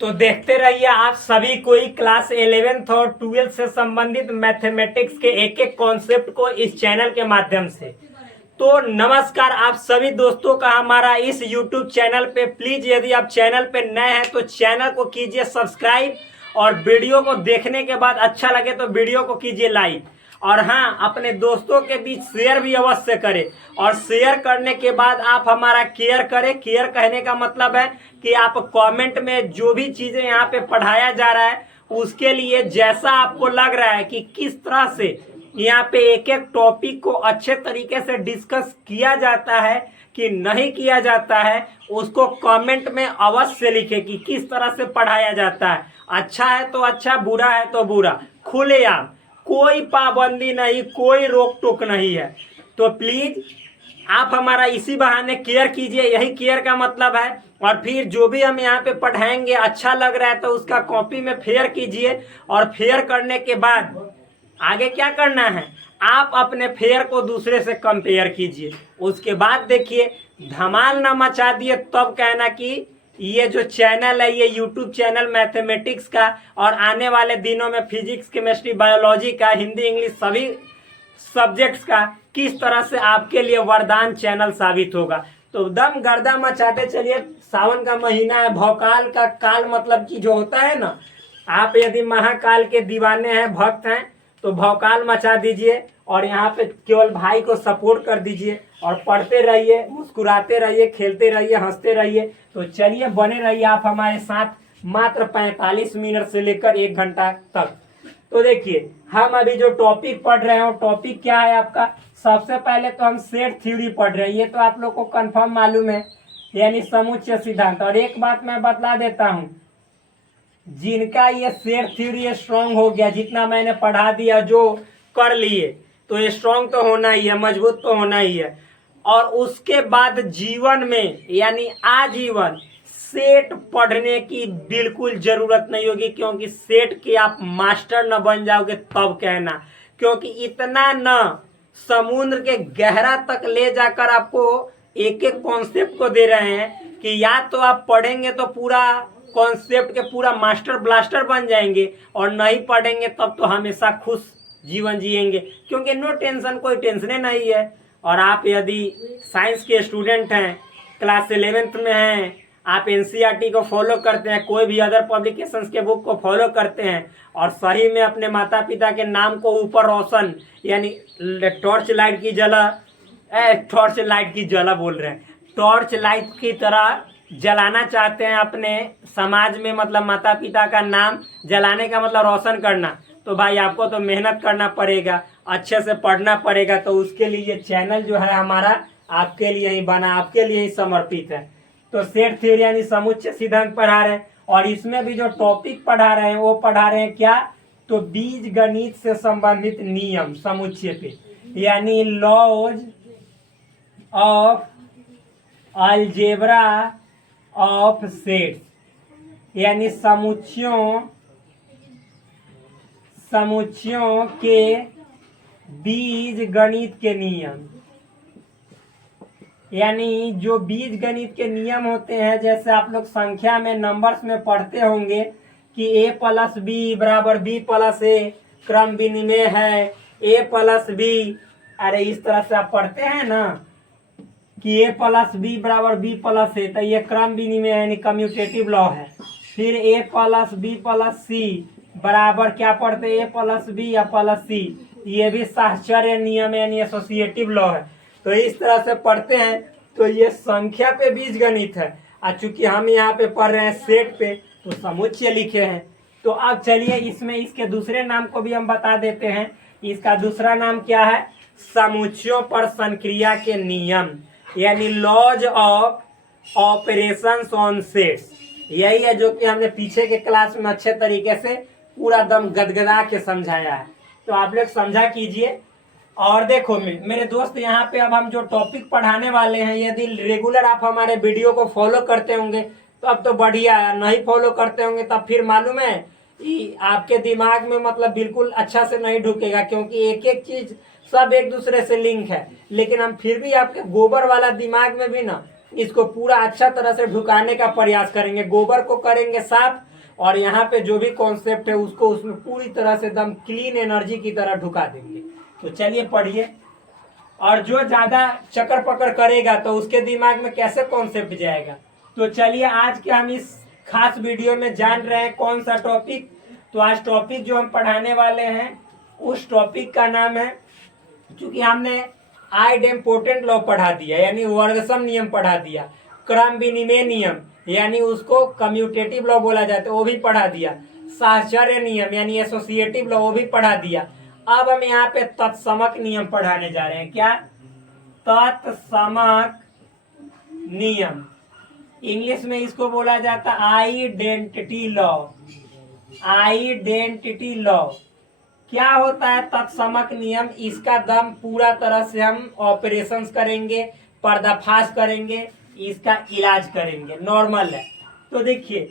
तो देखते रहिए आप सभी कोई क्लास 11th और 12th से संबंधित मैथमेटिक्स के एक एक कॉन्सेप्ट को इस चैनल के माध्यम से। तो नमस्कार आप सभी दोस्तों का हमारा इस YouTube चैनल पे। प्लीज यदि आप चैनल पे नए हैं तो चैनल को कीजिए सब्सक्राइब और वीडियो को देखने के बाद अच्छा लगे तो वीडियो को कीजिए लाइक। और हाँ, अपने दोस्तों के बीच शेयर भी अवश्य करें। और शेयर करने के बाद आप हमारा केयर करें। केयर कहने का मतलब है कि आप कमेंट में जो भी चीजें यहाँ पे पढ़ाया जा रहा है उसके लिए जैसा आपको लग रहा है कि किस तरह से यहाँ पे एक एक टॉपिक को अच्छे तरीके से डिस्कस किया जाता है कि नहीं किया जाता है, उसको कमेंट में अवश्य लिखे कि किस तरह से पढ़ाया जाता है। अच्छा है तो अच्छा, बुरा है तो बुरा, खुलेआम, कोई पाबंदी नहीं, कोई रोक टोक नहीं है। तो प्लीज आप हमारा इसी बहाने केयर कीजिए, यही केयर का मतलब है। और फिर जो भी हम यहाँ पे पढ़ाएंगे अच्छा लग रहा है तो उसका कॉपी में फेयर कीजिए। और फेयर करने के बाद आगे क्या करना है, आप अपने फेयर को दूसरे से कंपेयर कीजिए। उसके बाद देखिए धमाल ना मचा दिए तब कहना कि ये जो चैनल है ये यूट्यूब चैनल मैथमेटिक्स का और आने वाले दिनों में फिजिक्स केमिस्ट्री बायोलॉजी का, हिंदी इंग्लिश सभी सब्जेक्ट्स का किस तरह से आपके लिए वरदान चैनल साबित होगा। तो दम गर्दा मचाते चलिए। सावन का महीना है, भौकाल का काल मतलब कि जो होता है ना, आप यदि महाकाल के दीवाने हैं, भक्त हैं तो भौकाल मचा दीजिए और यहाँ पे केवल भाई को सपोर्ट कर दीजिए और पढ़ते रहिए, मुस्कुराते रहिए, खेलते रहिए, हंसते रहिए। तो चलिए बने रहिए आप हमारे साथ मात्र 45 मिनट से लेकर 1 घंटा तक। तो देखिए हम अभी जो टॉपिक पढ़ रहे हैं टॉपिक क्या है आपका, सबसे पहले तो हम सेट थ्योरी पढ़ रहे हैं। ये तो आप लोग को कंफर्म मालूम है, यानी समुच्चय सिद्धांत। और एक बात मैं बतला देता हूँ, जिनका ये सेट थ्योरी स्ट्रांग हो गया, जितना मैंने पढ़ा दिया जो कर लिए, तो ये स्ट्रांग तो होना ही है, मजबूत तो होना ही है। और उसके बाद जीवन में यानी आजीवन सेट पढ़ने की बिल्कुल जरूरत नहीं होगी, क्योंकि सेट के आप मास्टर न बन जाओगे तब कहना। क्योंकि इतना न समुद्र के गहरा तक ले जाकर आपको एक एक कॉन्सेप्ट को दे रहे हैं कि या तो आप पढ़ेंगे तो पूरा कॉन्सेप्ट के पूरा मास्टर ब्लास्टर बन जाएंगे, और नहीं पढ़ेंगे तब तो हमेशा खुश जीवन जिएंगे, क्योंकि नो टेंशन, कोई टेंशन नहीं है। और आप यदि साइंस के स्टूडेंट हैं, क्लास 11th में हैं, आप एनसीईआरटी को फॉलो करते हैं, कोई भी अदर पब्लिकेशंस के बुक को फॉलो करते हैं और सही में अपने माता पिता के नाम को ऊपर रोशन यानी टॉर्च लाइट की टॉर्च लाइट की तरह जलाना चाहते हैं अपने समाज में, मतलब माता पिता का नाम जलाने का मतलब रोशन करना, तो भाई आपको तो मेहनत करना पड़ेगा, अच्छे से पढ़ना पड़ेगा। तो उसके लिए चैनल जो है हमारा आपके लिए ही बना, आपके लिए ही समर्पित है। तो सेट थ्योरी यानी समुच्चय सिद्धांत पढ़ा रहे हैं, और इसमें भी जो टॉपिक पढ़ा रहे हैं वो पढ़ा रहे हैं क्या, तो बीज गणित से संबंधित नियम समुच्चय पे, यानी laws of algebra of sets, यानी समुच्चयों के बीज गणित के नियम। यानी जो बीज गणित के नियम होते हैं, जैसे आप लोग संख्या में नंबर्स में पढ़ते होंगे कि a + b = b + a, क्रम विनिमय है a + b। अरे इस तरह से आप पढ़ते हैं ना कि a + b = b + a, तो ये क्रम विनिमय यानी कम्यूटेटिव लॉ है। फिर a + b + c बराबर क्या पढ़ते हैं, a + b या + c, ये भी साहचर्य नियम यानी एसोसिएटिव लॉ है। तो इस तरह से पढ़ते हैं। तो ये संख्या पे बीज गणित है, और चूंकि हम यहाँ पे पढ़ रहे हैं सेट पे तो समुच्चय लिखे हैं। तो अब चलिए इसमें इसके दूसरे नाम को भी हम बता देते हैं। इसका दूसरा नाम क्या है, समुच्चयों पर संक्रिया के नियम, यानी laws of operations on sets. यही है जो कि हमने पीछे के क्लास में अच्छे तरीके से पूरा दम गदगदा के समझाया है, तो आप लोग समझा कीजिए। और देखो मेरे दोस्त, यहाँ पे अब हम जो टॉपिक पढ़ाने वाले हैं, यदि रेगुलर आप हमारे वीडियो को फॉलो करते होंगे तो अब तो बढ़िया है, नहीं फॉलो करते होंगे तब फिर मालूम है कि आपके दिमाग में मतलब बिल्कुल अच्छा से नहीं ढुकेगा, क्योंकि एक एक चीज सब एक दूसरे से लिंक है। लेकिन हम फिर भी आपके गोबर वाला दिमाग में भी ना इसको पूरा अच्छा तरह से ढुकाने का प्रयास करेंगे, गोबर को करेंगे साफ, और यहाँ पे जो भी कॉन्सेप्ट है उसको उसमें पूरी तरह से एकदम क्लीन एनर्जी की तरह ढुका देंगे। तो चलिए पढ़िए। और जो ज्यादा चक्कर पकड़ करेगा तो उसके दिमाग में कैसे कॉन्सेप्ट जाएगा। तो चलिए आज के हम इस खास वीडियो में जान रहे हैं कौन सा टॉपिक। तो आज टॉपिक जो हम पढ़ाने वाले हैं उस टॉपिक का नाम है, क्योंकि हमने आइडेम्पोटेंट लॉ पढ़ा दिया यानी वर्गसम नियम पढ़ा दिया, क्रम विनिमय नियम यानी उसको कम्यूटेटिव लॉ बोला जाता है वो भी पढ़ा दिया, साहचर्य नियम यानी एसोसिएटिव लॉ वो भी पढ़ा दिया। अब हम यहाँ पे तत्समक नियम पढ़ाने जा रहे हैं। क्या? तत्समक नियम, इंग्लिश में इसको बोला जाता है आइडेंटिटी लॉ। आइडेंटिटी लॉ क्या होता है? तत्समक नियम, इसका दम पूरा तरह से हम ऑपरेशंस करेंगे, पर्दाफाश करेंगे, इसका इलाज करेंगे। नॉर्मल है। तो देखिए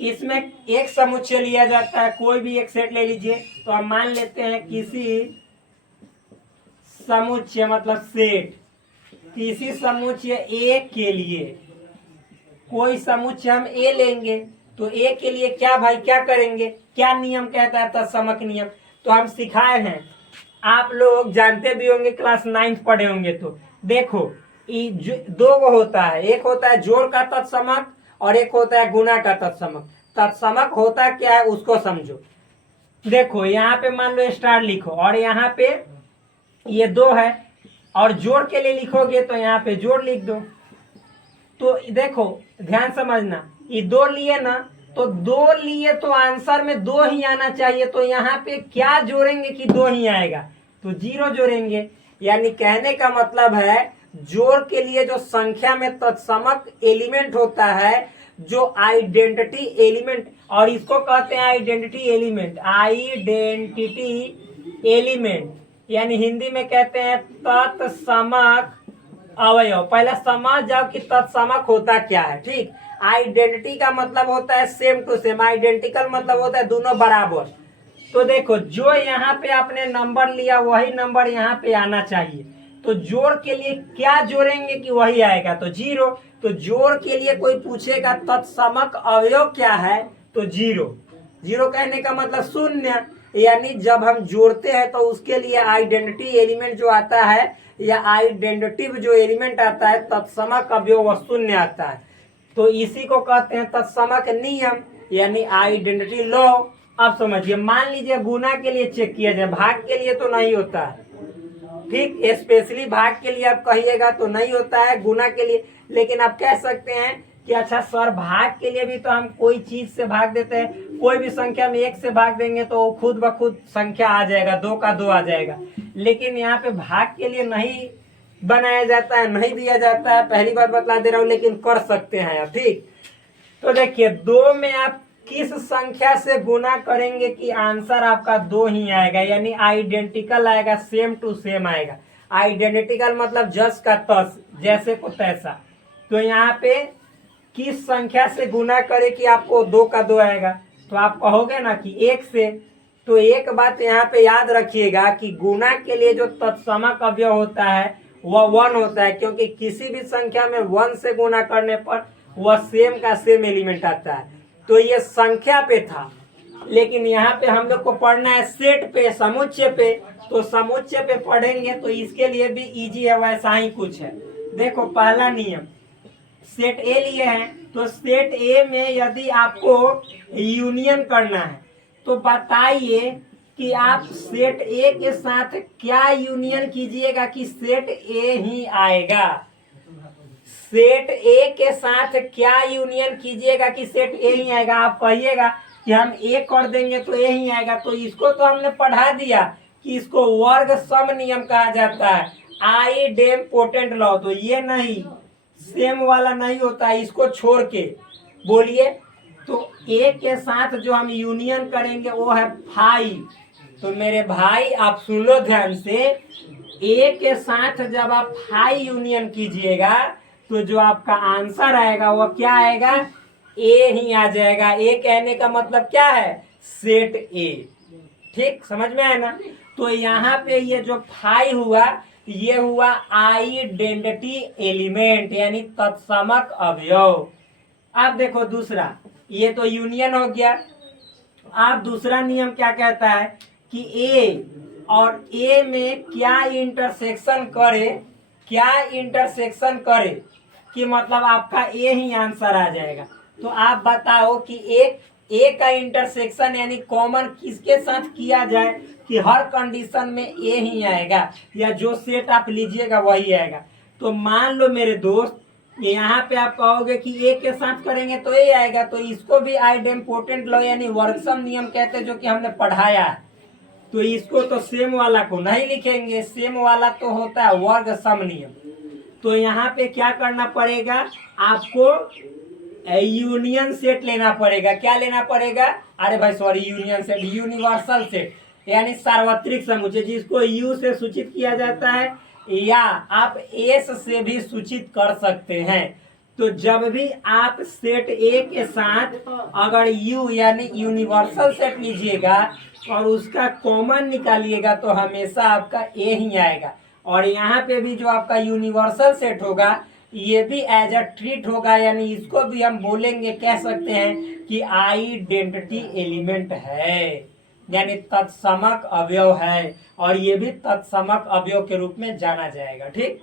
इसमें एक समुच्चय लिया जाता है, कोई भी एक सेट ले लीजिए। तो हम मान लेते हैं किसी समुच्चय मतलब सेट, किसी समुच्चय ए के लिए कोई समुच्चय हम ए लेंगे। तो ए के लिए क्या भाई क्या करेंगे, क्या नियम कहता है? तत्समक नियम। तो हम सिखाए हैं, आप लोग जानते भी होंगे, क्लास 9 पढ़े होंगे। तो देखो दो होता है, एक होता है जोड़ का तत्समक और एक होता है गुणा का तत्समक। तत्समक होता क्या है उसको समझो। देखो यहाँ पे मान लो स्टार लिखो और यहाँ पे ये 2 है, और जोड़ के लिए लिखोगे तो यहाँ पे जोड़ लिख दो। तो देखो ध्यान समझना, ये 2 लिए ना, तो 2 लिए तो आंसर में 2 ही आना चाहिए। तो यहाँ पे क्या जोड़ेंगे कि 2 ही आएगा? तो 0 जोड़ेंगे। यानी कहने का मतलब है जोड़ के लिए जो संख्या में तत्समक एलिमेंट होता है, जो आइडेंटिटी एलिमेंट, और इसको कहते हैं आइडेंटिटी एलिमेंट। आइडेंटिटी एलिमेंट यानी हिंदी में कहते हैं तत्समक अवयव। पहले समझ जाओ कि तत्समक होता क्या है। ठीक, आइडेंटिटी का मतलब होता है सेम टू सेम, आइडेंटिकल मतलब होता है दोनों बराबर। तो देखो जो यहाँ पे आपने नंबर लिया वही नंबर यहाँ पे आना चाहिए। तो जोड़ के लिए क्या जोड़ेंगे कि वही आएगा? तो 0। तो जोड़ के लिए कोई पूछेगा तत्समक अवयव क्या है, तो 0। 0 कहने का मतलब शून्य, यानी जब हम जोड़ते हैं तो उसके लिए आइडेंटिटी एलिमेंट जो आता है या आइडेंटिटिव जो एलिमेंट आता है तत्समक अवयव वह शून्य आता है। तो इसी को कहते हैं तत्समक नियम यानी आइडेंटिटी लॉ। अब समझिए, मान लीजिए गुणा के लिए चेक किया जाए, भाग के लिए तो नहीं होता है। ठीक, स्पेशली भाग के लिए आप कहिएगा तो नहीं होता है, गुणा के लिए। लेकिन आप कह सकते हैं कि अच्छा सर भाग के लिए भी तो हम कोई चीज से भाग देते हैं, कोई भी संख्या में 1 से भाग देंगे तो खुद ब खुद संख्या आ जाएगा, 2 का 2 आ जाएगा। लेकिन यहाँ पे भाग के लिए नहीं बनाया जाता है, नहीं दिया जाता है, पहली बार बता दे रहा हूँ, लेकिन कर सकते हैं आप। ठीक, तो देखिए 2 में आप किस संख्या से गुना करेंगे कि आंसर आपका 2 ही आएगा, यानी आइडेंटिकल आएगा, सेम टू सेम आएगा। आइडेंटिकल मतलब जस का तस, जैसे को तैसा। तो यहाँ पे किस संख्या से गुना करे कि आपको 2 का 2 आएगा? तो आप कहोगे ना कि 1 से। तो एक बात यहाँ पे याद रखिएगा कि गुना के लिए जो तत्समक अवयव होता है वह 1 होता है, क्योंकि किसी भी संख्या में 1 से गुना करने पर वह सेम का सेम एलिमेंट आता है। तो ये संख्या पे था, लेकिन यहाँ पे हम लोग को पढ़ना है सेट पे, समुच्चय पे। तो समुच्चय पे पढ़ेंगे तो इसके लिए भी इजी है, वैसा ही कुछ है। देखो पहला नियम, सेट ए लिए हैं, तो सेट ए में यदि आपको यूनियन करना है तो बताइए कि आप सेट ए के साथ क्या यूनियन कीजिएगा कि सेट ए ही आएगा। सेट ए के साथ क्या यूनियन कीजिएगा कि सेट ए ही आएगा? आप कहिएगा कि हम ए कर देंगे तो ए ही आएगा। तो इसको तो हमने पढ़ा दिया कि इसको वर्ग सम नियम कहा जाता है, आइडेम्पोटेंट लॉ। तो ये नहीं, सेम वाला नहीं होता, इसको छोड़ के बोलिए। तो ए के साथ जो हम यूनियन करेंगे वो है 5। तो मेरे भाई आप सुन लो ध्यान से, ए के साथ जब आप 5 यूनियन कीजिएगा तो जो आपका आंसर आएगा वो क्या आएगा? ए ही आ जाएगा। ए कहने का मतलब क्या है? सेट ए। ठीक, समझ में आया ना? तो यहाँ पे ये जो 5 हुआ ये हुआ आइडेंटिटी एलिमेंट यानी तत्समक अवयव। अब देखो दूसरा, ये तो यूनियन हो गया। अब दूसरा नियम क्या कहता है कि ए और ए में क्या इंटरसेक्शन करे, क्या इंटरसेक्शन करे कि मतलब आपका ए ही आंसर आ जाएगा। तो आप बताओ कि ए का इंटरसेक्शन यानी कॉमन किसके साथ किया जाए कि हर कंडीशन में ए ही आएगा, या जो सेट आप लीजिएगा वही आएगा। तो मान लो मेरे दोस्त, यहाँ पे आप कहोगे कि ए के साथ करेंगे तो ए आएगा, तो इसको भी आइडेम्पोटेंट लॉ यानी वर्गसम नियम कहते हैं, जो कि हमने पढ़ाया है। तो इसको तो सेम वाला को नहीं लिखेंगे, सेम वाला तो होता है वर्ग सम नियम। तो यहाँ पे क्या करना पड़ेगा आपको, यूनियन सेट लेना पड़ेगा। क्या लेना पड़ेगा, अरे भाई sorry, union set, universal set यानी सार्वत्रिक समुच्चय, जिसको यू से सूचित किया जाता है या आप एस से भी सूचित कर सकते हैं। तो जब भी आप सेट ए के साथ अगर यू यानी यूनिवर्सल सेट लीजिएगा और उसका कॉमन निकालिएगा तो हमेशा आपका ए ही आएगा। और यहाँ पे भी जो आपका यूनिवर्सल सेट होगा ये भी एज अ ट्रीट होगा, यानी इसको भी हम बोलेंगे, कह सकते हैं कि आइडेंटिटी एलिमेंट है, यानी तत्समक अवयव है, और ये भी तत्समक अवयव के रूप में जाना जाएगा। ठीक,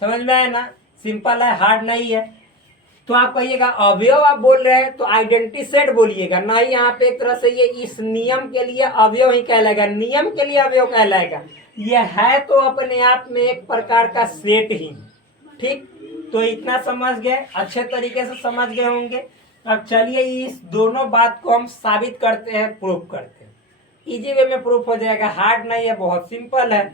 समझ में आया ना, सिंपल है, हार्ड नहीं है। तो आप कहिएगा अवयव आप बोल रहे हैं तो आइडेंटिटी सेट बोलिएगा, ना ही यहाँ पे एक तरह से ये इस नियम के लिए अवयव ही कहलाएगा, नियम के लिए अवयव कहलाएगा। ये है तो अपने आप में एक प्रकार का सेट ही। ठीक, तो इतना समझ गए, अच्छे तरीके से समझ गए होंगे। अब चलिए इस दोनों बात को हम साबित करते हैं, प्रूफ करते हैं। इजी वे में प्रूफ हो जाएगा, हार्ड नहीं है, बहुत सिंपल है।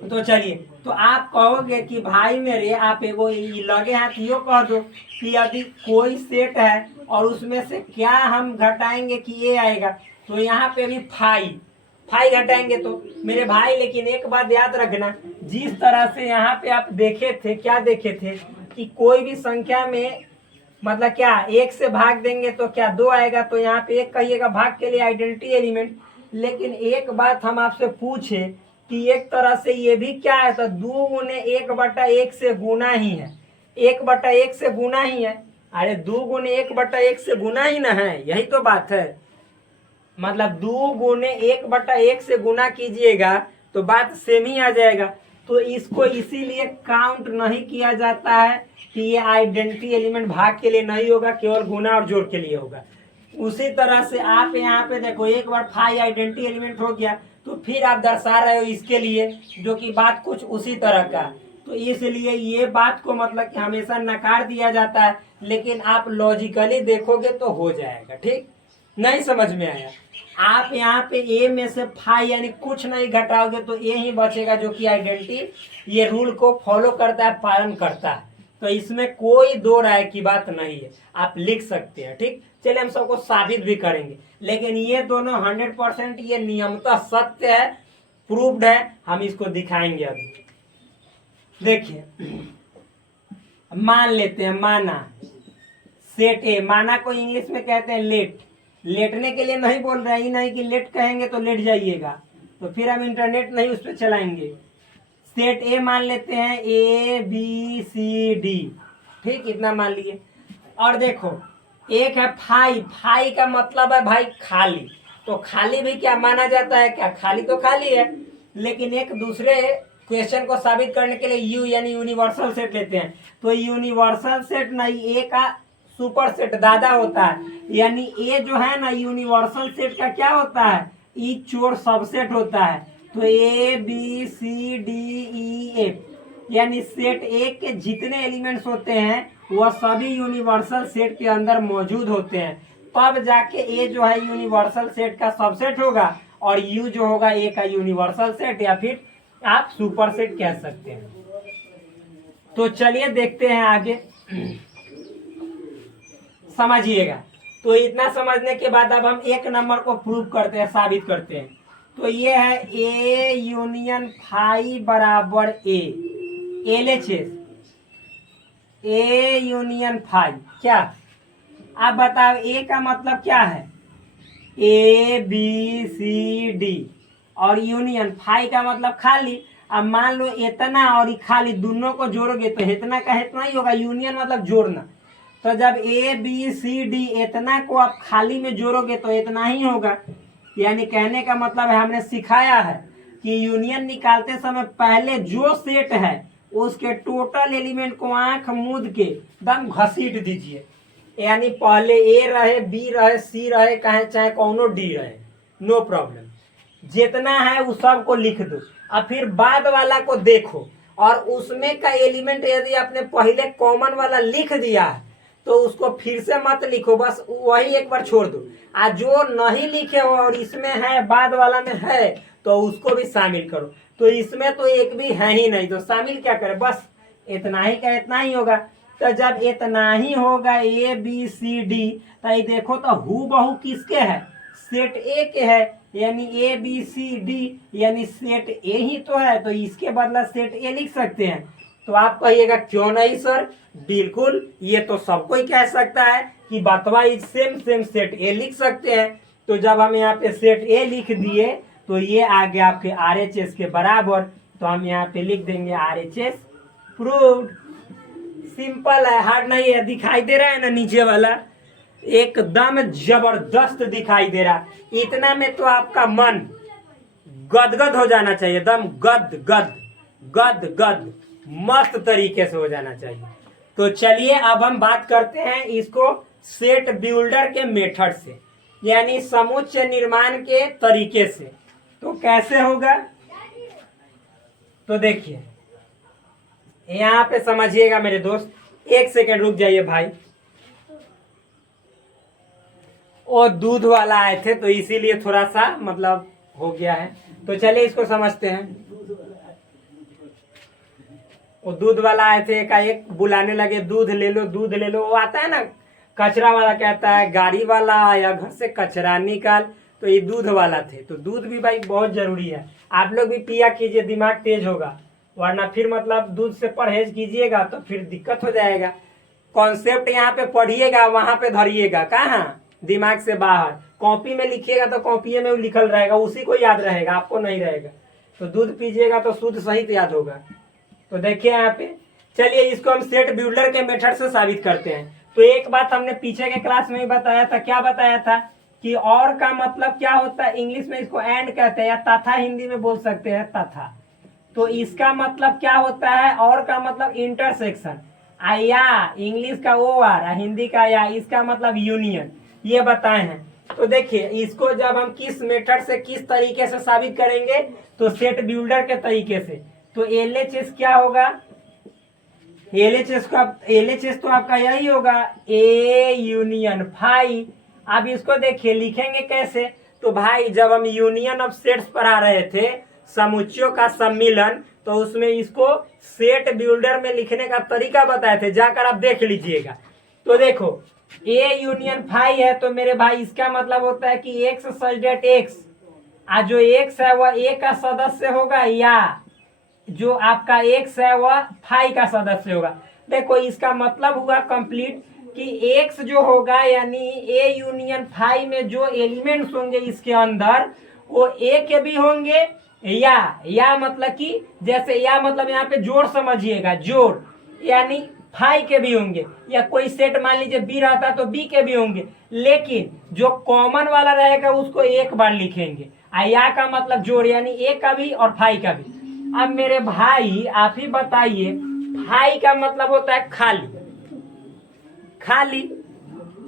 तो चलिए, तो आप कहोगे कि भाई मेरे आप एगो लगे हाथ यो कह दो कि यदि कोई सेट है और उसमें से क्या हम घटाएंगे कि ये आएगा। तो यहाँ पे भी फाई घटाएंगे तो मेरे भाई, लेकिन एक बात याद रखना, जिस तरह से यहाँ पे आप देखे थे, क्या देखे थे कि कोई भी संख्या में मतलब क्या एक से भाग देंगे तो क्या 2 आएगा, तो यहाँ पे एक कहिएगा भाग के लिए आइडेंटिटी एलिमेंट। लेकिन एक बात हम आपसे पूछे कि एक तरह से ये भी क्या है, तो 2 गुने 1/1 से गुना ही है, 1/1 से गुना ही है। अरे 2 गुने 1/1 से गुना ही ना है, यही तो बात है। मतलब 2 गुने 1/1 से गुना कीजिएगा तो बात सेम ही आ जाएगा। तो इसको इसीलिए काउंट नहीं किया जाता है कि ये आइडेंटिटी एलिमेंट भाग के लिए नहीं होगा, केवल गुना और जोड़ के लिए होगा। उसी तरह से आप यहाँ पे देखो, एक बार फाई आइडेंटिटी एलिमेंट हो गया तो फिर आप दर्शा रहे हो इसके लिए, जो कि बात कुछ उसी तरह का। तो इसलिए ये बात को मतलब कि हमेशा नकार दिया जाता है, लेकिन आप लॉजिकली देखोगे तो हो जाएगा। ठीक, नहीं समझ में आया, आप यहाँ पे ए में से फाई यानी कुछ नहीं घटाओगे तो ए ही बचेगा, जो कि आइडेंटिटी ये रूल को फॉलो करता है, पालन करता है। तो इसमें कोई दो राय की बात नहीं है, आप लिख सकते हैं। ठीक, चलिए हम सबको साबित भी करेंगे, लेकिन ये दोनों 100% ये नियमतः सत्य है, प्रूव्ड है, हम इसको दिखाएंगे अभी। देखिए, मान लेते हैं, माना सेट ए, माना को इंग्लिश में कहते हैं लेट, लेटने के लिए नहीं बोल रहे हैं, नहीं कि लेट कहेंगे तो लेट जाइएगा, तो फिर हम इंटरनेट नहीं उस पर चलाएंगे। सेट ए मान लेते हैं, ABCD, ठीक, इतना मान लिए। और देखो एक है फाई का मतलब है भाई खाली, तो खाली भी क्या माना जाता है, क्या खाली तो खाली है। लेकिन एक दूसरे क्वेश्चन को साबित करने के लिए यू यानी यूनिवर्सल सेट लेते हैं, तो यूनिवर्सल सेट नहीं, ए का सुपर सेट दादा होता है, यानी ए जो है ना यूनिवर्सल सेट का क्या होता है, ई चोर सबसेट होता है। तो ABCDEF यानी सेट ए के जितने एलिमेंट्स होते हैं वह सभी यूनिवर्सल सेट के अंदर मौजूद होते हैं, तब जाके ए जो है यूनिवर्सल सेट का सबसेट होगा और यू जो होगा ए का यूनिवर्सल सेट, या फिर आप सुपर सेट कह सकते हैं। तो चलिए देखते हैं आगे, समझिएगा। तो इतना समझने के बाद अब हम एक नंबर को प्रूव करते हैं, साबित करते हैं। तो ये है ए यूनियन फाई बराबर ए, LHS ए यूनियन फाई, क्या आप बताओ ए का मतलब क्या है, ABCD, और यूनियन फाई का मतलब खाली। अब मान लो इतना और खाली दोनों को जोड़ोगे तो इतना का इतना ही होगा, यूनियन मतलब जोड़ना। तो जब ए बी सी डी इतना को आप खाली में जोड़ोगे तो इतना ही होगा। यानी कहने का मतलब है हमने सिखाया है कि यूनियन निकालते समय पहले जो सेट है उसके टोटल एलिमेंट को आंख मूंद के एकदम घसीट दीजिए। यानी पहले ए रहे, बी रहे, सी रहे, चाहे कौनो डी रहे, नो प्रॉब्लम, जितना है उस सब को लिख दो। अब फिर बाद वाला को देखो और उसमें का एलिमेंट यदि आपने पहले कॉमन वाला लिख दिया है तो उसको फिर से मत लिखो, बस वही एक बार छोड़ दो। आज जो नहीं लिखे हो और इसमें है बाद वाला में है तो उसको भी शामिल करो। तो इसमें तो एक भी है ही नहीं तो शामिल क्या करें, बस इतना ही का इतना ही होगा। तो जब इतना ही होगा ए बी सी डी, तो ये देखो तो हु बहु किसके है, सेट ए के है। यानी ए बी सी डी यानी सेट ए ही तो है, तो इसके बदला सेट ए लिख सकते हैं। तो आप कहिएगा क्यों नहीं सर, बिल्कुल ये तो सबको ही कह सकता है कि बतवा सेम सेम सेट ए लिख सकते हैं। तो जब हम यहाँ पे सेट ए लिख दिए तो ये आ गया आपके RHS के बराबर। तो हम यहाँ पे लिख देंगे RHS प्रूव्ड। सिंपल है, हार्ड नहीं है। दिखाई दे रहा है ना नीचे वाला, एकदम जबरदस्त दिखाई दे रहा। इतना में तो आपका मन गदगद हो जाना चाहिए, एकदम गद गद गद गद मस्त तरीके से हो जाना चाहिए। तो चलिए अब हम बात करते हैं इसको सेट बिल्डर के मेथड से, यानी समुच्चय निर्माण के तरीके से। तो कैसे होगा, तो देखिए यहाँ पे समझिएगा मेरे दोस्त, एक सेकंड रुक जाइए भाई। और दूध वाला आए थे तो इसीलिए थोड़ा सा मतलब हो गया है। तो चलिए इसको समझते हैं। वो दूध वाला आए थे, एक बुलाने लगे दूध ले लो दूध ले लो। वो आता है ना कचरा वाला, कहता है गाड़ी वाला या घर से कचरा निकाल, तो ये दूध वाला थे। तो दूध भी भाई बहुत जरूरी है, आप लोग भी पिया कीजिए, दिमाग तेज होगा। वरना फिर मतलब दूध से परहेज कीजिएगा तो फिर दिक्कत हो जाएगा। कॉन्सेप्ट यहाँ पे पढ़िएगा, वहां पे धरिएगा, कहाँ दिमाग से बाहर। कॉपी में लिखिएगा तो कॉपी में लिखल रहेगा, उसी को याद रहेगा, आपको नहीं रहेगा। तो दूध पीजिएगा तो शुद्ध सहित याद होगा। तो देखिए यहाँ पे, चलिए इसको हम सेट बिल्डर के मेथड से साबित करते हैं। तो एक बात हमने पीछे के क्लास में ही बताया था, क्या बताया था कि और का मतलब क्या होता है, इंग्लिश में इसको एंड कहते हैं, या तथा हिंदी में बोल सकते हैं तथा। तो इसका मतलब क्या होता है, और का मतलब इंटरसेक्शन, या इंग्लिश का ओ आर, हिंदी का या, इसका मतलब यूनियन, ये बताए हैं। तो देखिए इसको जब हम किस मेथड से किस तरीके से साबित करेंगे, तो सेट बिल्डर के तरीके से। तो LHS क्या होगा, LHS तो आपका यही होगा, ए यूनियन फाई। अब इसको देखिए लिखेंगे कैसे, तो भाई जब हम यूनियन ऑफ सेट्स पढ़ा रहे थे, समुच्चयों का सम्मिलन, तो उसमें इसको सेट बिल्डर में लिखने का तरीका बताए थे, जाकर आप देख लीजिएगा। तो देखो ए यूनियन फाई है, तो मेरे भाई इसका मतलब होता है कि एक्स सच डेट एक्स, जो एक्स है वह ए का सदस्य होगा, या जो आपका एक्स है वह फाई का सदस्य होगा। देखो इसका मतलब हुआ कंप्लीट कि एक्स जो होगा यानी ए यूनियन फाई में जो एलिमेंट्स होंगे इसके अंदर वो ए के भी होंगे, या मतलब कि जैसे या मतलब यहाँ पे जोड़ समझिएगा, जोड़ यानी फाई के भी होंगे, या कोई सेट मान लीजिए बी रहता तो बी के भी होंगे, लेकिन जो कॉमन वाला रहेगा उसको एक बार लिखेंगे। या का मतलब जोड़ यानी ए का भी और फाई का भी। अब मेरे भाई आप ही बताइए, फाई का मतलब होता है खाली, खाली,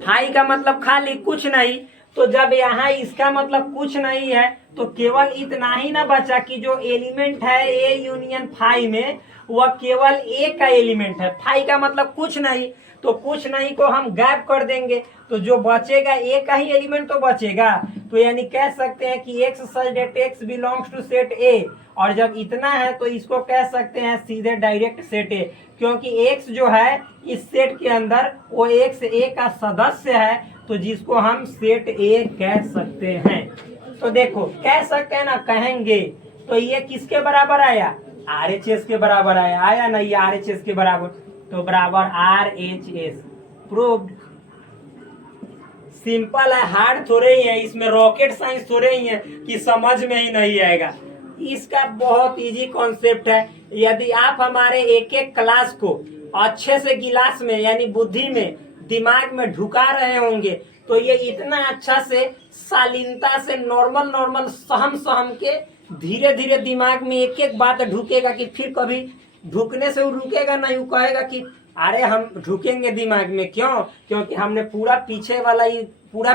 फाई का मतलब खाली, कुछ नहीं। तो जब यहाँ इसका मतलब कुछ नहीं है तो केवल इतना ही ना बचा कि जो एलिमेंट है ए यूनियन फाई में वह केवल ए का एलिमेंट है, फाई का मतलब कुछ नहीं। तो कुछ नहीं को हम गायब कर देंगे, तो जो बचेगा ए का ही एलिमेंट तो बचेगा। तो यानी कह सकते हैं कि x such that x belongs to set A, और जब इतना है तो इसको कह सकते हैं सीधे डायरेक्ट सेट ए, क्योंकि एक्स जो है इस सेट के अंदर वो एक्स ए का सदस्य है, तो जिसको हम सेट ए कह सकते हैं। तो देखो कह सकते हैं ना, कहेंगे तो ये किसके बराबर आया, RHS के बराबर आया ना, ये RHS के बराबर, तो बराबर RHS प्रूव्ड। सिंपल है, हार्ड थोड़े ही है, इसमें रॉकेट साइंस थोड़े ही है कि समझ में ही नहीं आएगा। इसका बहुत इजी कॉन्सेप्ट है। यदि आप हमारे एक एक क्लास को अच्छे से गिलास में यानी बुद्धि में दिमाग में ढुका रहे होंगे तो ये इतना अच्छा से शालीनता से नॉर्मल नॉर्मल सहम सहम के धीरे धीरे दिमाग में एक एक बात ढुकेगा कि फिर कभी ढुकने से वो रुकेगा नहीं। वो कहेगा कि अरे हम ढुकेंगे दिमाग में, क्यों? क्योंकि हमने पूरा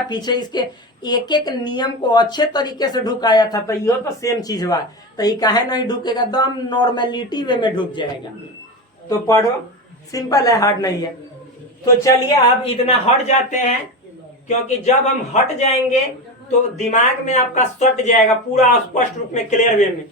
पीछे इसके एक एक नियम को अच्छे तरीके से ढुकाया था। तो ये तो सेम चीज हुआ, तो ये काहे नहीं ढुकेगा, दम नॉर्मेलिटी वे में ढुक जाएगा। तो पढ़ो, सिंपल है, हार्ड नहीं है। तो चलिए अब इतना हट जाते हैं, क्योंकि जब हम हट जाएंगे तो दिमाग में आपका सट जाएगा पूरा स्पष्ट रूप में, क्लियर वे में।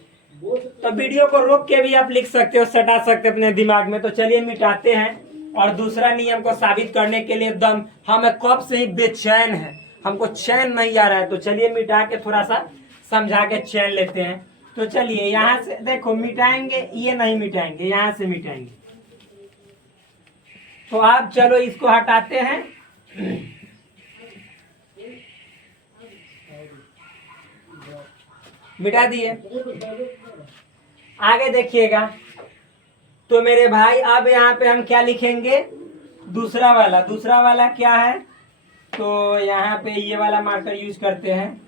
तो वीडियो को रोक के भी आप लिख सकते हो, सटा सकते हो अपने दिमाग में। तो चलिए मिटाते हैं। और दूसरा नियम को साबित करने के लिए दम हम कब से ही बेचैन है, हमको चैन नहीं आ रहा है। तो चलिए मिटा के थोड़ा सा समझा के चैन लेते हैं। तो चलिए यहाँ से देखो, मिटाएंगे, ये नहीं मिटाएंगे, यहाँ से मिटाएंगे। तो आप चलो इसको हटाते हैं। मिटा दिए। आगे देखिएगा। तो मेरे भाई अब यहाँ पे हम क्या लिखेंगे, दूसरा वाला क्या है, तो यहाँ पे ये वाला मार्कर यूज करते हैं।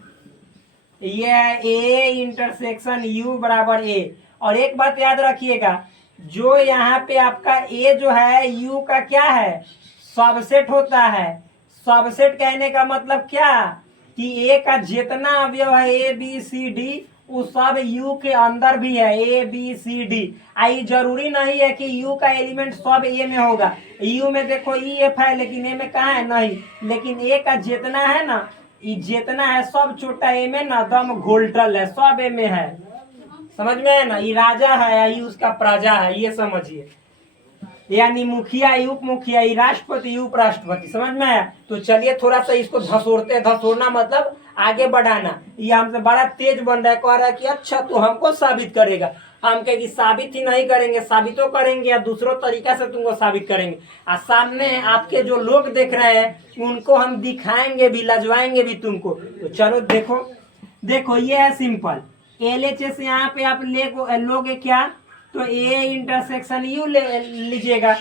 ये है ए इंटरसेक्शन यू बराबर ए। और एक बात याद रखिएगा, जो यहाँ पे आपका ए जो है यू का क्या है, सबसेट होता है। सबसेट कहने का मतलब क्या कि ए का जितना अवयव है ए बी सी डी वो सब यू के अंदर भी है, ए बी सी डी। आई जरूरी नहीं है कि यू का एलिमेंट सब ए में होगा। यू में देखो ई एफ है लेकिन ए में कहाँ है, नहीं। लेकिन ए का जितना है ना, ये जितना है सब छोटा ए में ना दम घोल्टल है, सब ए में है। समझ में है ना, ये राजा है, ये उसका प्रजा है, ये समझिए। यानी मुखिया, उप मुखिया, राष्ट्रपति, उपराष्ट्रपति। समझ में आया? तो चलिए थोड़ा सा इसको धसोरना मतलब आगे बढ़ाना। ये हमसे बड़ा तेज बन रहा है, कह रहा है कि अच्छा तो हमको साबित करेगा। हम कहेंगे साबित ही नहीं करेंगे, साबित तो करेंगे या दूसरों तरीका से तुमको साबित करेंगे। और सामने आपके जो लोग देख रहे हैं उनको हम दिखाएंगे भी, लजवाएंगे भी तुमको। तो चलो देखो ये है सिंपल। LHS यहाँ पे आप लोगे क्या, तो ए इंटरसेक्शन यू लीजिएगा।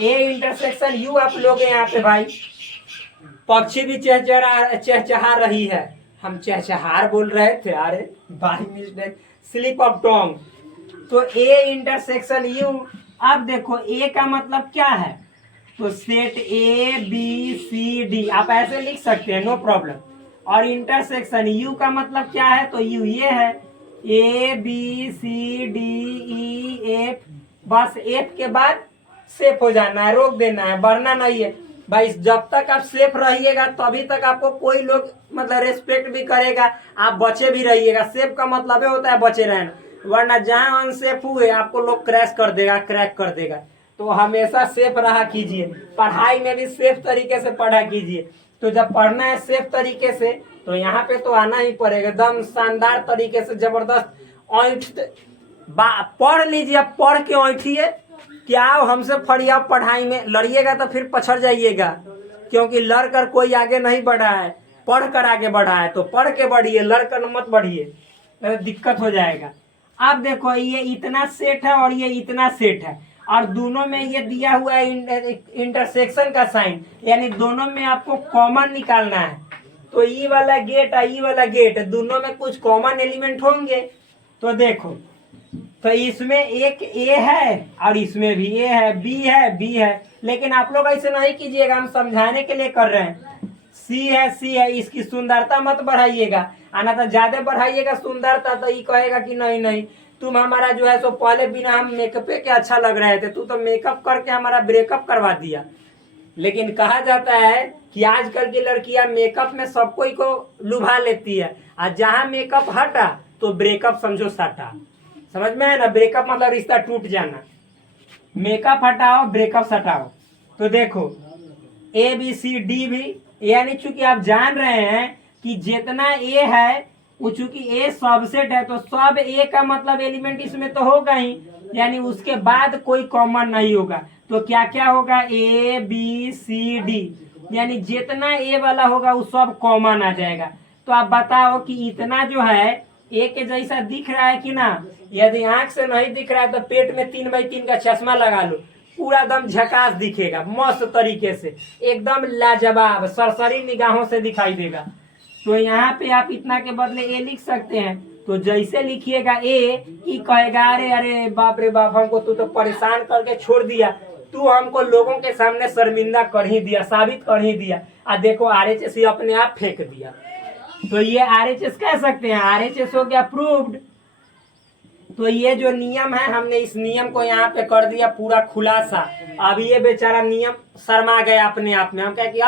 ए इंटरसेक्शन यू आप लोगे यहाँ पे भाई। पक्षी भी चहचहा रही है, हम चहचहार बोल रहे थे, अरे by mistake, slip of Tong. तो ए इंटरसेक्शन यू। अब देखो ए का मतलब क्या है, तो set A B C D आप ऐसे लिख सकते हैं, नो प्रॉब्लम। और इंटरसेक्शन यू का मतलब क्या है, तो यू ये है, A B C D E F. बस एफ के बाद सेफ हो जाना है, रोक देना है, बढ़ना नहीं है भाई। जब तक आप सेफ रहिएगा तभी तक आपको कोई लोग मतलब रेस्पेक्ट भी करेगा, आप बचे भी रहिएगा। सेफ का मतलब होता है बचे रहना, वरना जहां अनसेफ हुए आपको लोग क्रैश कर देगा, क्रैक कर देगा। तो हमेशा सेफ रहा कीजिए, पढ़ाई में भी सेफ तरीके से पढ़ा कीजिए। तो जब पढ़ना है सेफ तरीके से तो यहाँ पे तो आना ही पड़ेगा, एकदम शानदार तरीके से जबरदस्त पढ़ लीजिए। पढ़ के ऐठिए, क्या हमसे फरिया पढ़ाई में लड़िएगा तो फिर पछड़ जाइएगा, क्योंकि लड़ कर कोई आगे नहीं बढ़ा है, पढ़ कर आगे बढ़ा है। तो पढ़ के बढ़िए, लड़ कर मत बढ़िए, दिक्कत हो जाएगा। अब देखो ये इतना सेट है और ये इतना सेट है, और दोनों में ये दिया हुआ है इंटरसेक्शन का साइन, यानी दोनों में आपको कॉमन निकालना है। तो ई वाला गेट और ई वाला गेट, दोनों में कुछ कॉमन एलिमेंट होंगे। तो देखो, तो इसमें एक ए है और इसमें भी ए है, बी है। लेकिन आप लोग ऐसे नहीं कीजिएगा, हम समझाने के लिए कर रहे हैं। सी है, इसकी सुंदरता मत बढ़ाइएगा, आना तो ज्यादा बढ़ाइएगा सुंदरता तो ये कहेगा कि नहीं तुम हमारा जो है सो पहले बिना हम मेकअप के अच्छा लग रहे थे, तू तो मेकअप करके हमारा ब्रेकअप करवा दिया। लेकिन कहा जाता है कि आजकल की लड़कियां मेकअप में सब कोई को लुभा लेती है, और जहां मेकअप हटा तो ब्रेकअप समझो सटा। समझ में है ना, ब्रेकअप मतलब रिश्ता टूट जाना। मेकअप हटाओ, ब्रेकअप सटाओ। तो देखो ए बी सी डी भी, यानी चूंकि आप जान रहे हैं कि जितना ए है वो चूंकि ए सबसेट है, तो सब ए का मतलब एलिमेंट इसमें तो होगा ही, यानी उसके बाद कोई कॉमन नहीं होगा। तो क्या क्या होगा, ए बी सी डी, यानी जितना ए वाला होगा वो सब कॉमन आ जाएगा। तो आप बताओ कि इतना जो है ए के जैसा दिख रहा है कि ना। यदि आंख से नहीं दिख रहा है तो पेट में 3x3 का चश्मा लगा लो, पूरा एकदम झकास दिखेगा, मस्त तरीके से, एकदम लाजवाब सरसरी निगाहों से दिखाई देगा। तो यहाँ पे आप इतना के बदले ए लिख सकते हैं। तो जैसे लिखिएगा ए, ई कहेगा अरे अरे बाप रे बाप, हमको तू तो परेशान करके छोड़ दिया, तू हमको लोगों के सामने शर्मिंदा कर ही दिया, साबित कर ही दिया, आ देखो RHS ही अपने आप फेंक दिया। तो ये RHS कह सकते हैं, RHS हो गया प्रूव्ड। तो ये जो नियम है, हमने इस नियम को यहाँ पे कर दिया पूरा खुलासा। अब ये बेचारा नियम शर्मा गया अपने आप में। हम कहे कि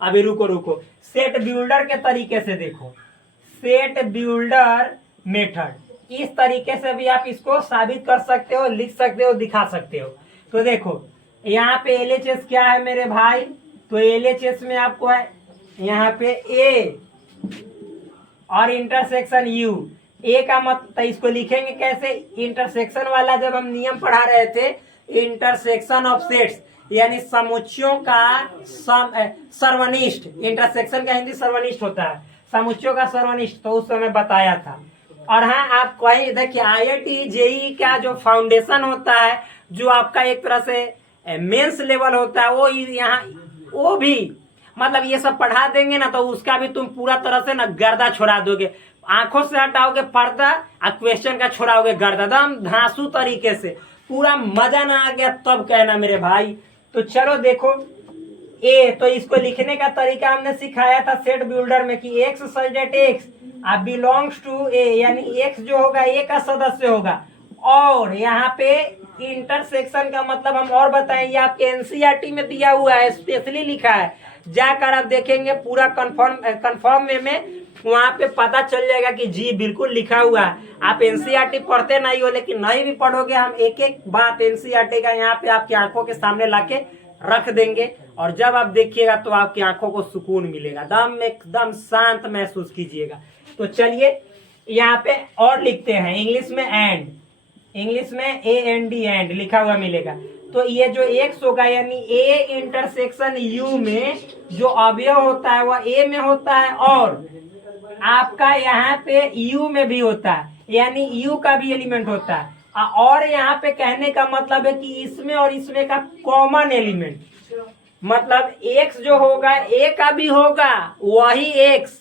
अभी रुको, सेट बिल्डर के तरीके से देखो, सेट बिल्डर मेथड, इस तरीके से भी आप इसको साबित कर सकते हो, लिख सकते हो, दिखा सकते हो। तो देखो यहाँ पे LHS क्या है मेरे भाई, तो LHS में आपको है यहाँ पे ए और इंटरसेक्शन यू। ए का मतलब इसको लिखेंगे कैसे, इंटरसेक्शन वाला जब हम नियम पढ़ा रहे थे, इंटरसेक्शन ऑफ सेट्स यानी समुच्चयों का सर्वनिष्ठ, इंटरसेक्शन का हिंदी सर्वनिष्ठ होता है, समुच्चयों का सर्वनिष्ठ, तो उस समय बताया था। और हाँ, आप कहीं देखिए IIT JEE का जो फाउंडेशन होता है, जो आपका एक तरह से मेंस लेवल होता है, वो यहाँ वो भी मतलब ये सब पढ़ा देंगे ना, तो उसका भी तुम पूरा तरह से ना गर्दा छोड़ा दोगे, आंखों से हटाओगे पर्दा और क्वेश्चन का छोड़ाओगे गर्दा, दम धांसू तरीके से, पूरा मजा ना आ गया तब कहना मेरे भाई। तो चलो देखो ए, तो इसको लिखने का तरीका हमने सिखाया था सेट बिल्डर में कि x such that X belongs to A, यानी एक्स जो होगा ए का सदस्य होगा। और यहाँ पे इंटरसेक्शन का मतलब हम और बताएं, ये आपके NCERT में दिया हुआ है, स्पेशली लिखा है, जाकर आप देखेंगे पूरा कंफर्म वे में, वहाँ पे पता चल जाएगा कि जी बिल्कुल लिखा हुआ है। आप NCERT पढ़ते नहीं हो, लेकिन नहीं भी पढ़ोगे, हम एक एक बात NCERT का यहाँ पे आपकी आंखों के सामने लाके रख देंगे, और जब आप देखिएगा तो आपकी आंखों को सुकून मिलेगा, एकदम शांत महसूस कीजिएगा। तो चलिए यहाँ पे और लिखते हैं, इंग्लिश में एंड, इंग्लिश में AND एंड लिखा हुआ मिलेगा। तो ये जो एक्स होगा यानी ए इंटरसेक्शन यू में जो अवयव होता है वह ए में होता है, और आपका यहाँ पे यू में भी होता है, यानी यू का भी एलिमेंट होता है। और यहाँ पे कहने का मतलब है कि इसमें और इसमें का कॉमन एलिमेंट, मतलब एक्स जो होगा ए का भी होगा, वही एक्स,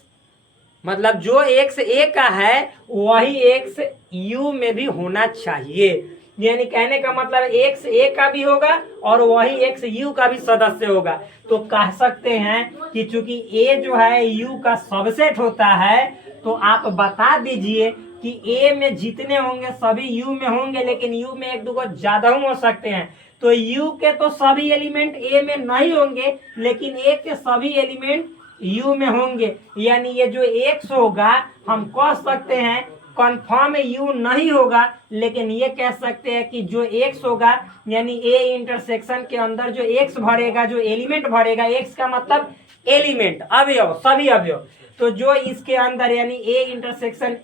मतलब जो एक्स ए का है वही एक्स यू में भी होना चाहिए। यानी कहने का मतलब एक्स ए का भी होगा और वही एक्स यू का भी सदस्य होगा। तो कह सकते हैं कि चूंकि ए जो है यू का सबसेट होता है, तो आप बता दीजिए कि ए में जितने होंगे सभी यू में होंगे, लेकिन यू में एक दो ज्यादा हो सकते हैं। तो यू के तो सभी एलिमेंट ए में नहीं होंगे, लेकिन ए के सभी एलिमेंट यू में होंगे। यानी ये जो एक्स होगा हम कह सकते हैं कन्फर्म यू नहीं होगा, लेकिन ये कह सकते हैं कि जो एक्स होगा यानी ए इंटरसेक्शन के अंदर जो एक्स भरेगा, जो एलिमेंट भरेगा, एक्स का मतलब एलिमेंट, अवयव, सभी अवयव, तो जो इसके अंदर यानी ए इंटरसेक्शन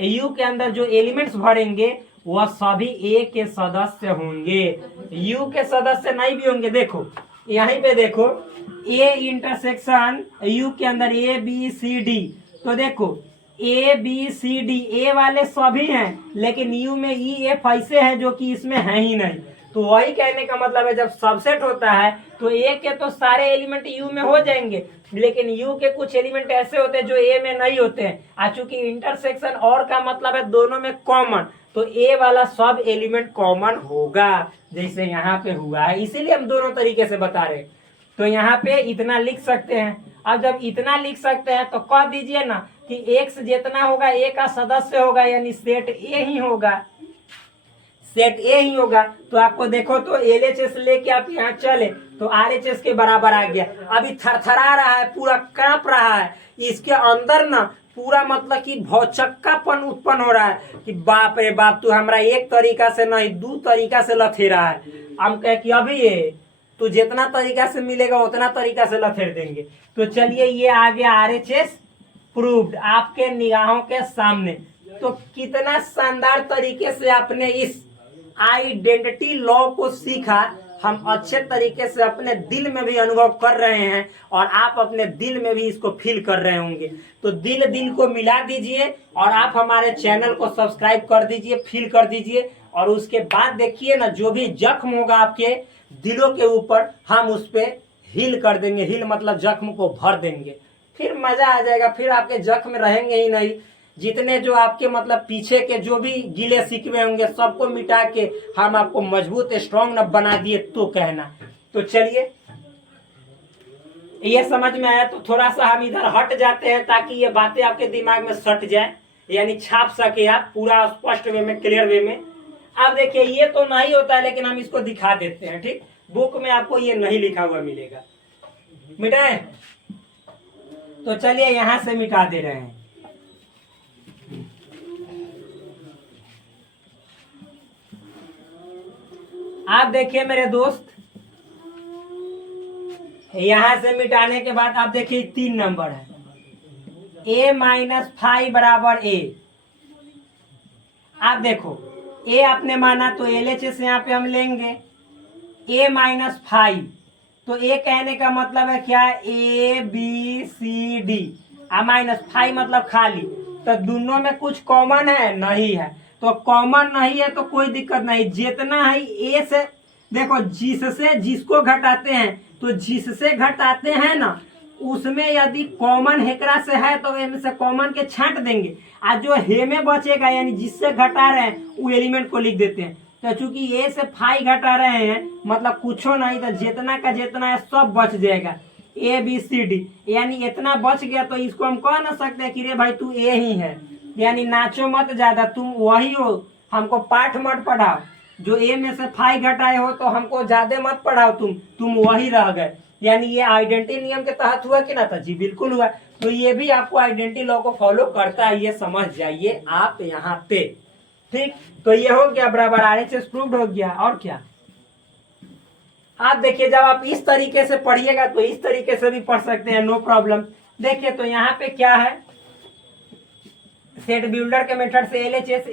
यू के अंदर जो एलिमेंट्स भरेंगे वह सभी ए के सदस्य होंगे, यू के सदस्य नहीं भी होंगे। देखो यहीं पे देखो, ए इंटरसेक्शन यू के अंदर ABCD, तो देखो ABCD ए वाले सभी हैं, लेकिन यू में EF ऐसे हैं जो कि इसमें है ही नहीं। तो वही कहने का मतलब है जब सबसेट होता है तो ए के तो सारे एलिमेंट यू में हो जाएंगे, लेकिन यू के कुछ एलिमेंट ऐसे होते हैं जो ए में नहीं होते हैं। चूंकि इंटरसेक्शन और का मतलब है दोनों में कॉमन, तो ए वाला सब एलिमेंट कॉमन होगा, जैसे यहाँ पे हुआ है, इसीलिए हम दोनों तरीके से बता रहे। तो यहाँ पे इतना लिख सकते हैं। अब जब इतना लिख सकते हैं तो कह दीजिए ना कि एक्स जितना होगा ए का सदस्य होगा, यानी सेट ए ही होगा, सेट ए ही होगा। तो आपको देखो तो LHS लेके आप यहाँ चले तो RHS के बराबर आ गया। अभी थरथरा रहा है, पूरा कांप रहा है, इसके अंदर ना पूरा मतलब कि भौचक्कापन उत्पन्न हो रहा है कि बाप रे बाप, तू हमरा एक तरीका से नहीं दो तरीका से लथेरा है। हम कहे कि अभी ये तो जितना तरीका से मिलेगा उतना तरीका से लथेर देंगे। तो चलिए ये आ गया RHS प्रूव्ड आपके निगाहों के सामने। तो कितना शानदार तरीके से आपने इस आइडेंटिटी लॉ को सीखा, हम अच्छे तरीके से अपने दिल में भी अनुभव कर रहे हैं और आप अपने दिल में भी इसको फील कर रहे होंगे। तो दिल दिल को मिला दीजिए और आप हमारे चैनल को सब्सक्राइब कर दीजिए, फील कर दीजिए। और उसके बाद देखिए ना, जो भी जख्म होगा आपके दिलों के ऊपर, हम उस पर हील कर देंगे। हील मतलब जख्म को भर देंगे, फिर मजा आ जाएगा। फिर आपके जख्म रहेंगे ही नहीं। जितने जो आपके मतलब पीछे के जो भी गिले शिकवे होंगे सबको मिटा के हम आपको मजबूत स्ट्रांग न बना दिए तो कहना। तो चलिए, ये समझ में आया तो थोड़ा सा हम इधर हट जाते हैं ताकि ये बातें आपके दिमाग में सट जाए, यानी छाप सके आप पूरा स्पष्ट वे में, क्लियर वे में। अब देखिए, ये तो नहीं होता है लेकिन हम इसको दिखा देते हैं। ठीक, बुक में आपको ये नहीं लिखा हुआ मिलेगा। मिटाए तो चलिए यहां से मिटा दे रहे हैं। आप देखिए मेरे दोस्त, यहां से मिटाने के बाद आप देखिए 3 नंबर है, a-5 बराबर a। आप देखो a आपने माना तो LHS यहाँ पे हम लेंगे a-5। तो a कहने का मतलब है क्या, ABCD। -5 मतलब खाली, तो दोनों में कुछ कॉमन है नहीं है, तो कॉमन नहीं है तो कोई दिक्कत नहीं। जितना है ए से, देखो जिससे जिसको घटाते हैं तो जिससे घटाते हैं ना, उसमें यदि कॉमन हेकरा से है तो इनमें से कॉमन के छांट देंगे। आज जो हे में बचेगा यानी जिससे घटा रहे हैं वो एलिमेंट को लिख देते हैं। तो चूंकि ए से 5 घटा रहे हैं मतलब कुछ नहीं, तो जितना का जितना है सब बच जाएगा, ABCD। यानी इतना बच गया तो इसको हम कह ना सकते हैं कि रे भाई तू ए ही है, यानी नाचो मत ज्यादा, तुम वही हो, हमको पाठ मत पढ़ाओ। जो ए में से 5 घटाए हो तो हमको ज्यादा मत पढ़ाओ, तुम वही रह गए। यानी ये आइडेंटिटी नियम के तहत हुआ कि ना था जी, बिल्कुल हुआ। तो ये भी आपको आइडेंटिटी लॉ को फॉलो करता है, ये समझ जाइए आप यहाँ पे। ठीक, तो ये हो गया बराबर RHS प्रूव्ड हो गया। और क्या, आप देखिए जब आप इस तरीके से पढ़िएगा तो इस तरीके से भी पढ़ सकते हैं, नो प्रॉब्लम। देखिए तो यहाँ पे क्या है, सेट बिल्डर के मेथड से LHS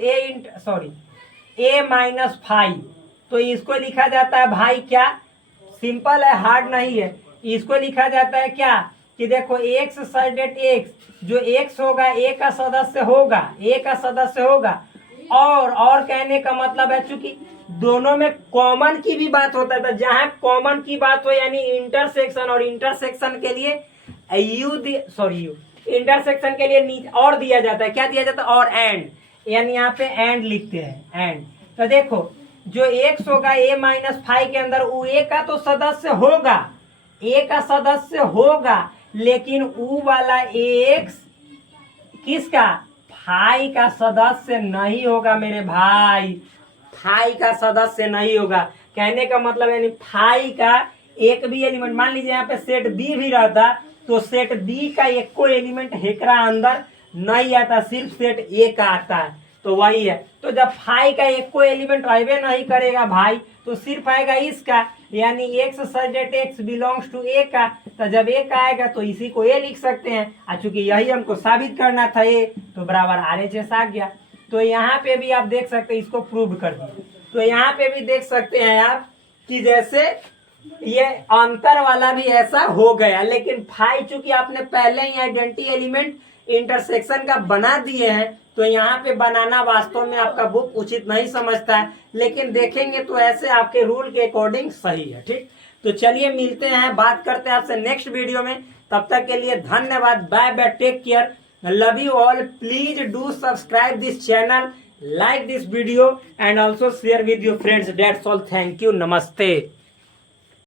a-5, तो इसको लिखा जाता है भाई क्या, सिंपल है, हार्ड नहीं है। इसको लिखा जाता है क्या कि देखो x सडेट x, जो x होगा a का सदस्य होगा, a का सदस्य होगा। और कहने का मतलब है चूंकि दोनों में कॉमन की भी बात होता है, तो जहां कॉमन की बात हो यानी इंटरसेक्शन, और इंटरसेक्शन के लिए इंटरसेक्शन के लिए और दिया जाता है, क्या दिया जाता है, और एंड, यानी यहाँ पे एंड लिखते हैं, एंड। तो देखो जो x होगा a-5 के अंदर वो a का तो सदस्य होगा, a का सदस्य होगा, लेकिन u वाला x किसका, फाई का सदस्य नहीं होगा मेरे भाई, फाई का सदस्य नहीं होगा। कहने का मतलब यानी फाई का एक भी एलिमेंट, मान लीजिए यहाँ पे सेट बी भी रहता तो सेट बी का एक को एलिमेंट हेकरा अंदर नहीं आता, सिर्फ सेट ए का आता है। तो वही है, तो जब फाई का एक को एलिमेंट आवे नहीं करेगा भाई तो सिर्फ आएगा इसका, यानी x सजेट x बिलोंग्स टू ए का। तो जब ए का आएगा तो इसी को ए लिख सकते हैं, चूंकि यही हमको साबित करना था ए, तो बराबर RHS आ गया। तो यहाँ पे भी आप देख सकते हैं, इसको प्रूव कर दिया। तो यहाँ पे भी देख सकते हैं आप कि जैसे ये अंतर वाला भी ऐसा हो गया, लेकिन फाई चूंकि आपने पहले ही आइडेंटिटी एलिमेंट इंटरसेक्शन का बना दिए हैं तो यहाँ पे बनाना वास्तव में आपका बुक उचित नहीं समझता है, लेकिन देखेंगे तो ऐसे आपके रूल के अकॉर्डिंग सही है। ठीक, तो चलिए मिलते हैं, बात करते हैं आपसे नेक्स्ट वीडियो में। तब तक के लिए धन्यवाद, bye bye, take care, love you all. Please do subscribe this channel, like this video and also share with your friends. That's all. Thank you. Namaste.